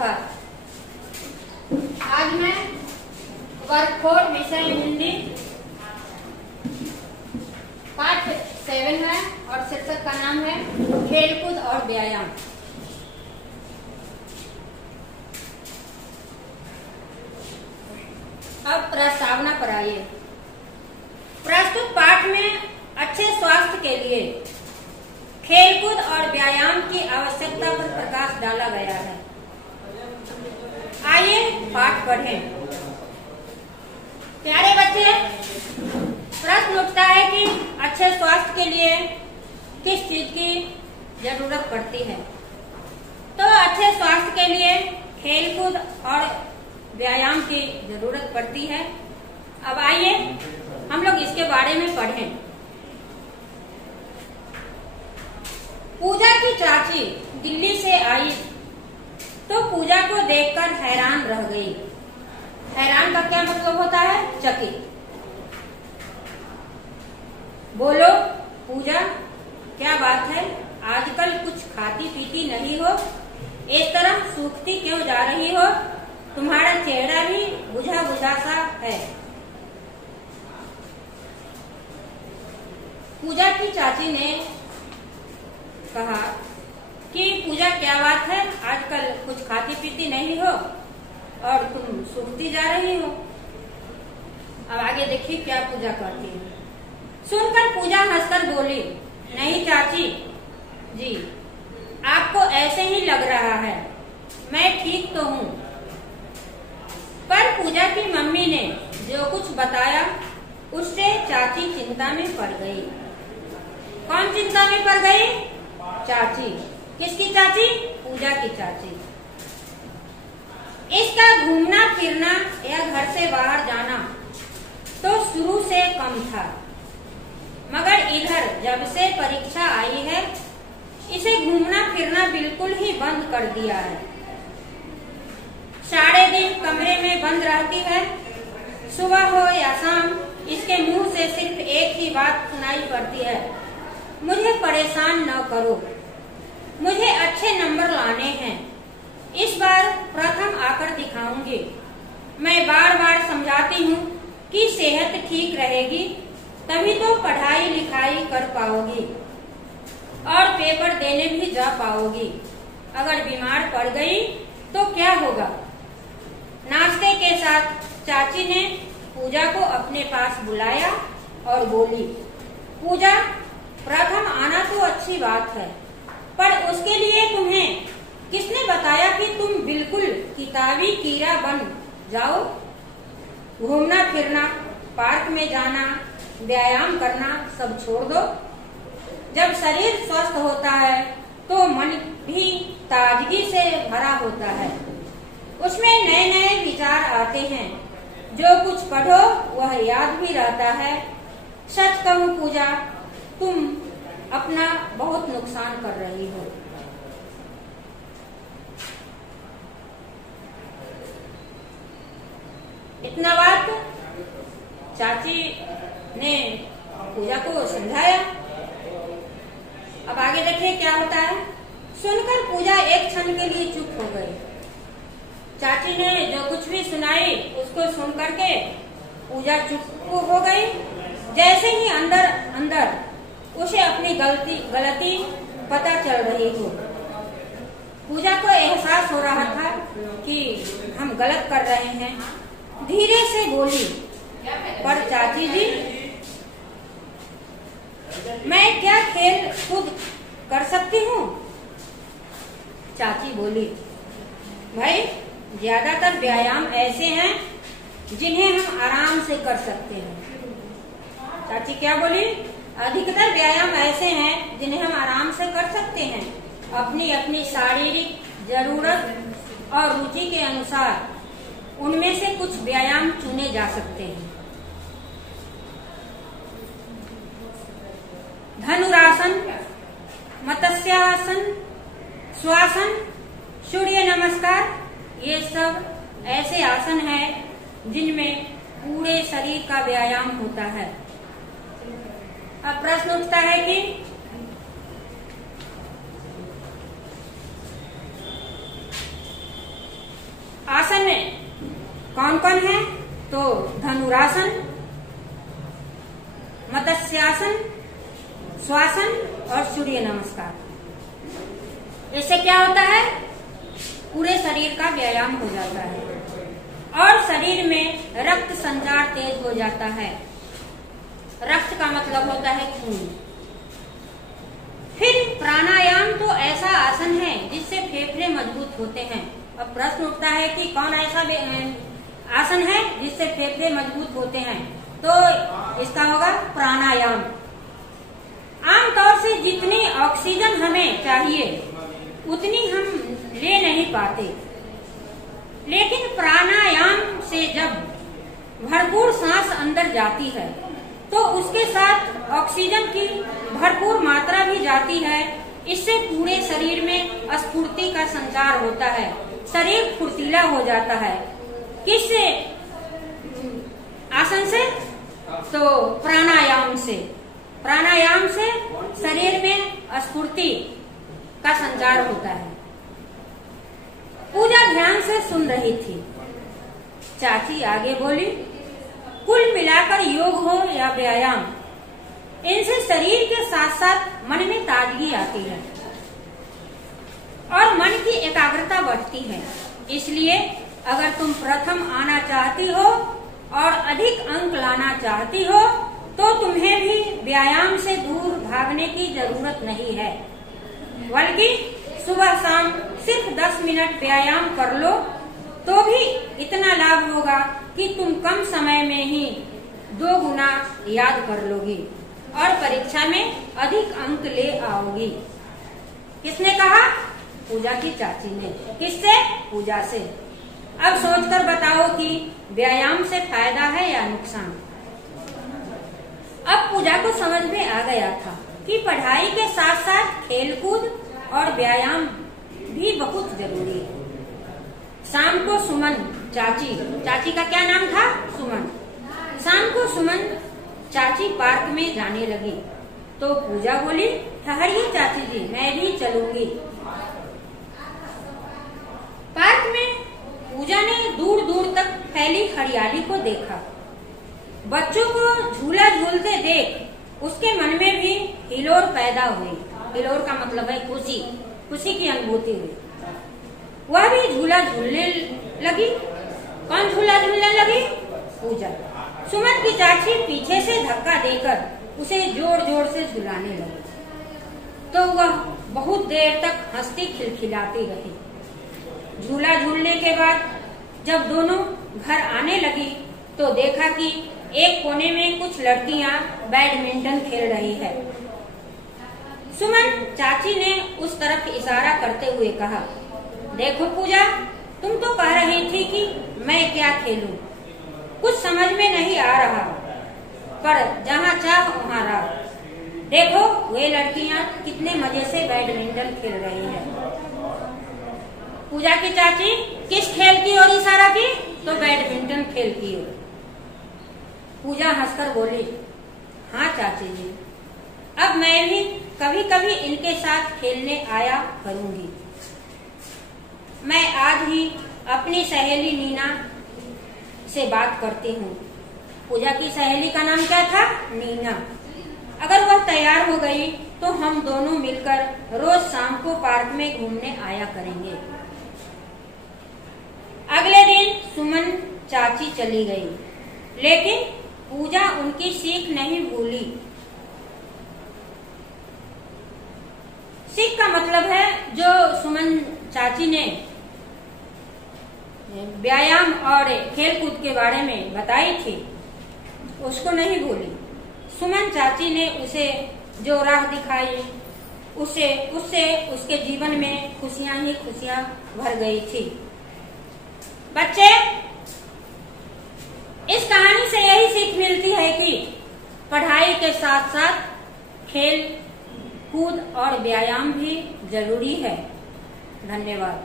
सुप्रभात। आज मैं वर्ग 4 विषय हिंदी पाठ 7 है और शीर्षक का नाम है खेलकूद और व्यायाम। अब प्रस्तावना पर आइए। प्रस्तुत पाठ में अच्छे स्वास्थ्य के लिए खेलकूद और व्यायाम की आवश्यकता पर प्रकाश डाला गया है। आइए पाठ पढ़ें। प्यारे बच्चे, प्रश्न उठता है कि अच्छे स्वास्थ्य के लिए किस चीज की जरूरत पड़ती है। तो अच्छे स्वास्थ्य के लिए खेलकूद और व्यायाम की जरूरत पड़ती है। अब आइए हम लोग इसके बारे में पढ़ें। पूजा की चाची दिल्ली से आई तो पूजा को देखकर हैरान रह गई। हैरान का क्या मतलब होता है? चकित। बोलो पूजा, क्या बात है? आजकल कुछ खाती पीती नहीं हो, इस तरह सूखती क्यों जा रही हो? तुम्हारा चेहरा भी बुझा बुझा सा है। पूजा की चाची ने कहा कि पूजा क्या बात है, आजकल कुछ खाती पीती नहीं हो और तुम सूखती जा रही हो। अब आगे देखिए क्या पूजा कहती है। सुनकर पूजा हंसकर बोली, नहीं चाची जी, आपको ऐसे ही लग रहा है, मैं ठीक तो हूँ। पर पूजा की मम्मी ने जो कुछ बताया उससे चाची चिंता में पड़ गई। कौन चिंता में पड़ गई? चाची। किसकी चाची? पूजा की चाची। इसका घूमना फिरना या घर से बाहर जाना तो शुरू से कम था, मगर इधर जब से परीक्षा आई है इसे घूमना फिरना बिल्कुल ही बंद कर दिया है। सारे दिन कमरे में बंद रहती है। सुबह हो या शाम इसके मुंह से सिर्फ एक ही बात सुनाई पड़ती है, मुझे परेशान न करो, मुझे अच्छे नंबर लाने हैं, इस बार प्रथम आकर दिखाऊंगी। मैं बार बार समझाती हूँ कि सेहत ठीक रहेगी तभी तो पढ़ाई लिखाई कर पाओगी और पेपर देने भी जा पाओगी। अगर बीमार पड़ गई तो क्या होगा? नाश्ते के साथ चाची ने पूजा को अपने पास बुलाया और बोली, पूजा, प्रथम आना तो अच्छी बात है, पर उसके लिए तुम्हें किसने बताया कि तुम बिल्कुल किताबी कीड़ा बन जाओ? घूमना फिरना, पार्क में जाना, व्यायाम करना सब छोड़ दो। जब शरीर स्वस्थ होता है तो मन भी ताजगी से भरा होता है, उसमें नए नए विचार आते हैं, जो कुछ पढ़ो वह याद भी रहता है। सच कहूँ पूजा, तुम अपना बहुत नुकसान कर रही हो। इतना बात चाची ने पूजा को समझाया। अब आगे देखिए क्या होता है। सुनकर पूजा एक क्षण के लिए चुप हो गई। चाची ने जो कुछ भी सुनाई उसको सुन करके पूजा चुप हो गई। जैसे ही अंदर अंदर उसे अपनी गलती पता चल रही हो। पूजा को एहसास हो रहा था कि हम गलत कर रहे हैं। धीरे से बोली, पर चाची जी, मैं क्या खेल कूद कर सकती हूँ? चाची बोली, भाई, ज्यादातर व्यायाम ऐसे हैं जिन्हें हम आराम से कर सकते हैं। चाची क्या बोली? अधिकतर व्यायाम ऐसे हैं जिन्हें हम आराम से कर सकते हैं। अपनी अपनी शारीरिक जरूरत और रुचि के अनुसार उनमें से कुछ व्यायाम चुने जा सकते हैं। धनुरासन, मत्स्यासन, श्वासन, सूर्य नमस्कार, ये सब ऐसे आसन हैं जिनमें पूरे शरीर का व्यायाम होता है। अब प्रश्न उठता है कि कौन कौन है? तो धनुरासन, मत्स्यासन, श्वासन और सूर्य नमस्कार। इससे क्या होता है? पूरे शरीर का व्यायाम हो जाता है और शरीर में रक्त संचार तेज हो जाता है। रक्त का मतलब होता है खून। फिर प्राणायाम तो ऐसा आसन है जिससे फेफड़े मजबूत होते हैं। अब प्रश्न उठता है कि कौन ऐसा आसन है जिससे फेफड़े मजबूत होते हैं? तो इसका होगा प्राणायाम। आमतौर से जितनी ऑक्सीजन हमें चाहिए उतनी हम ले नहीं पाते, लेकिन प्राणायाम से जब भरपूर सांस अंदर जाती है तो उसके साथ ऑक्सीजन की भरपूर मात्रा भी जाती है। इससे पूरे शरीर में स्फूर्ति का संचार होता है, शरीर फुर्तीला हो जाता है। किससे? आसन से? तो प्राणायाम से। प्राणायाम से शरीर में स्फूर्ति का संचार होता है। पूजा ध्यान से सुन रही थी। चाची आगे बोली, कुल मिलाकर योग हो या व्यायाम, इनसे शरीर के साथ साथ मन में ताजगी आती है और मन की एकाग्रता बढ़ती है। इसलिए अगर तुम प्रथम आना चाहती हो और अधिक अंक लाना चाहती हो तो तुम्हें भी व्यायाम से दूर भागने की जरूरत नहीं है, बल्कि सुबह शाम सिर्फ 10 मिनट व्यायाम कर लो तो भी इतना लाभ होगा कि तुम कम समय में ही 2 गुना याद कर लोगी और परीक्षा में अधिक अंक ले आओगी। किसने कहा? पूजा की चाची ने। किससे? पूजा से। अब सोचकर बताओ कि व्यायाम से फायदा है या नुकसान? अब पूजा को समझ में आ गया था कि पढ़ाई के साथ साथ खेलकूद और व्यायाम भी बहुत जरूरी है। शाम को सुमन चाची का क्या नाम था? सुमन। शाम को सुमन चाची पार्क में जाने लगी तो पूजा बोली, ठहरिए चाची जी, मैं भी चलूंगी। पार्क में पूजा ने दूर दूर तक फैली हरियाली को देखा। बच्चों को झूला झूलते देख उसके मन में भी हिलोर पैदा हुई। हिलोर का मतलब है खुशी, खुशी की अनुभूति हुई। वह भी झूला झूलने लगी। कौन झूला झूलने लगी? पूजा। सुमन की चाची पीछे से धक्का देकर उसे जोर जोर से झुलाने लगी तो वह बहुत देर तक हंसती खिलखिलाती रही। झूला झूलने के बाद जब दोनों घर आने लगी तो देखा कि एक कोने में कुछ लड़कियां बैडमिंटन खेल रही है। सुमन चाची ने उस तरफ इशारा करते हुए कहा, देखो पूजा, तुम तो कह रही थी कि मैं क्या खेलूं, कुछ समझ में नहीं आ रहा, पर जहाँ चाह वहाँ रहा। देखो वे लड़कियां कितने मजे से बैडमिंटन खेल रही है। पूजा की चाची किस खेल की ओर इशारा की? तो बैडमिंटन खेल की ओर। पूजा हंसकर बोली, हाँ चाची जी, अब मैं भी कभी कभी इनके साथ खेलने आया करूंगी। मैं आज ही अपनी सहेली नीना से बात करती हूँ। पूजा की सहेली का नाम क्या था? नीना। अगर वह तैयार हो गई तो हम दोनों मिलकर रोज शाम को पार्क में घूमने आया करेंगे। अगले दिन सुमन चाची चली गई, लेकिन पूजा उनकी सीख नहीं भूली। सीख का मतलब है जो सुमन चाची ने व्यायाम और खेलकूद के बारे में बताई थी उसको नहीं भूली। सुमन चाची ने उसे जो राह दिखाई उससे उसके जीवन में खुशियां ही खुशियां भर गई थी। बच्चे, इस कहानी से यही सीख मिलती है कि पढ़ाई के साथ साथ खेल कूद और व्यायाम भी जरूरी है। धन्यवाद।